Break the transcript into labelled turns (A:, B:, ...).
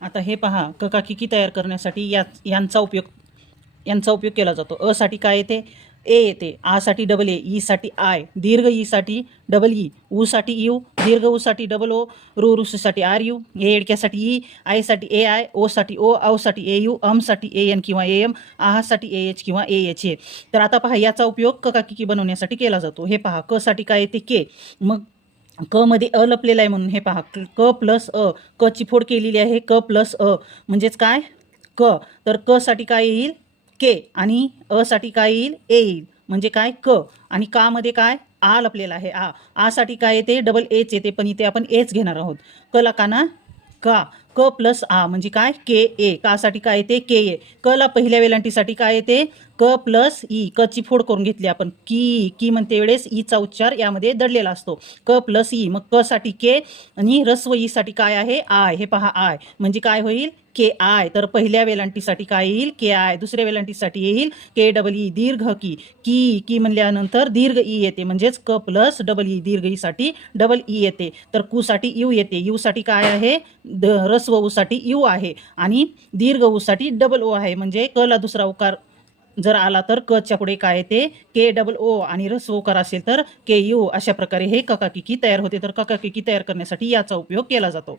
A: आता हे पहा ककाकिकी तयार करण्यासाठी या यांचा उपयोग यांचा उपयोग केला जातो. अ साठी काय येते? ए येते. आ साठी डबल ए ई साठी आय दीर्घ ई साठी डबल ई ऊसाठी यू दीर्घ ऊसाठी डबल ओ रू रुसूसाठी आर यू ए एडक्यासाठी ई आयसाठी ए आय ओ साठी ओ औसाठी ए यू अमसाठी ए एन किंवा ए एम आहासाठी ए एच किंवा ए एच ए. तर आता पहा याचा उपयोग ककाकिकी बनवण्यासाठी केला जातो. हे पहा क साठी काय येते? के. मग क मध्ये अ लपलेला आहे म्हणून हे पहा. क प्लस अ. क ची फोड केलेली आहे क प्लस अ. म्हणजेच काय? क. तर क साठी काय येईल? के. आणि अ साठी काय येईल? ए येईल. म्हणजे काय? क. आणि का मध्ये काय? आ लपलेला आहे आ. आ साठी काय येते? डबल एच येते. पण इथे आपण एच घेणार आहोत. क ला का ना? क. प्लस आ. म्हणजे काय? के ए. कासाठी काय येते? के ए. क पहिल्या वेलांटीसाठी काय येते? क प्लस ई क ची फोड करून घेतली आपण. की की म्हणते वेळेस ईचा उच्चार यामध्ये दडलेला असतो. क प्लस ई मग क साठी के आणि रस्व ई साठी काय आहे? आय. हे पहा आय. म्हणजे काय होईल? K I. तर पहिल्या वेलांटीसाठी काय येईल? K I. दुसऱ्या वेलांटीसाठी येईल? के डबल ई दीर्घ की. की की म्हणल्यानंतर दीर्घ ई येते. म्हणजेच क प्लस डबल ई दीर्घ ई साठी डबल ई येते. तर कू साठी यू येते. यू साठी काय आहे? द रस्व ऊ साठी यू आहे. आणि दीर्घ ऊ साठी डबल ओ आहे. म्हणजे क ला दुसरा उकार जर आला तर कच्या पुढे काय येते के डबल ओ आणि रस्व ओकार असेल तर के यू अशा प्रकारे हे ककाकिकी तयार होते. तर ककाकिकी तयार करण्यासाठी याचा उपयोग केला जातो.